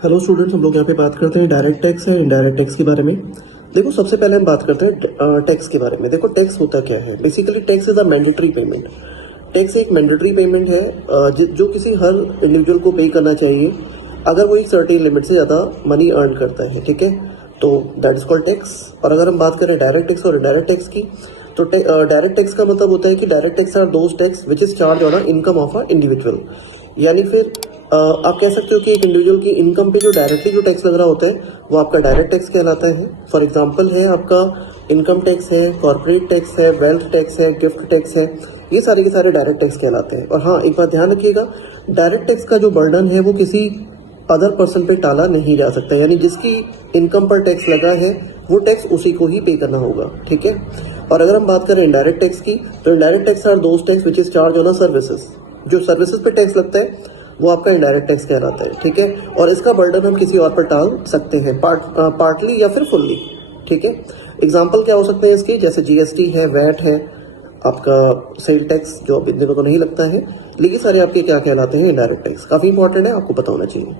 Hello students, हम लोग यहाँ पे बात करते हैं डायरेक्ट टैक्स है इनडायरेक्ट टैक्स के बारे में। देखो, सबसे पहले हम बात करते हैं टैक्स के बारे में। देखो, टैक्स होता क्या है। Basically tax is a mandatory payment. Tax एक मैंडेटरी पेमेंट है जो किसी हर इंडिविजुअल को पे करना चाहिए अगर वो एक सर्टेन लिमिट से ज़्यादा मनी अर्न करता है। ठीक है, तो दैट इज कॉल्ड टैक्स। और अगर हम बात करें डायरेक्ट टैक्स और इनडायरेक्ट टैक्स की, तो डायरेक्ट टैक्स का मतलब होता है कि direct tax are those tax which is charge on income of a individual. यानी फिर आप कह सकते हो कि एक इंडिविजुअल की इनकम पे जो डायरेक्टली जो टैक्स लग रहा होता है वो आपका डायरेक्ट टैक्स कहलाता है। फॉर एग्जांपल है आपका इनकम टैक्स है, कॉर्पोरेट टैक्स है, वेल्थ टैक्स है, गिफ्ट टैक्स है। ये सारे के सारे डायरेक्ट टैक्स कहलाते हैं। और हाँ, एक बात ध्यान रखिएगा, डायरेक्ट टैक्स का जो बर्डन है वो किसी अदर पर्सन पे टाला नहीं जा सकता। यानी जिसकी इनकम पर टैक्स लगा है वो टैक्स उसी को ही पे करना होगा। ठीक है। और अगर हम बात करें इनडायरेक्ट टैक्स की, तो indirect tax are those tax which is charge on a services. जो सर्विसेज पे टैक्स लगता है वो आपका इनडायरेक्ट टैक्स कहलाता है। ठीक है। और इसका बर्डन हम किसी और पर टाल सकते हैं, पार्टली या फिर फुल्ली। ठीक है। एग्जाम्पल क्या हो सकते हैं इसके, जैसे जीएसटी है, वैट है, आपका सेल टैक्स जो अब इतने को तो नहीं लगता है, लेकिन सारे आपके क्या कहलाते हैं, इनडायरेक्ट टैक्स। काफी इंपॉर्टेंट है, आपको पता होना चाहिए।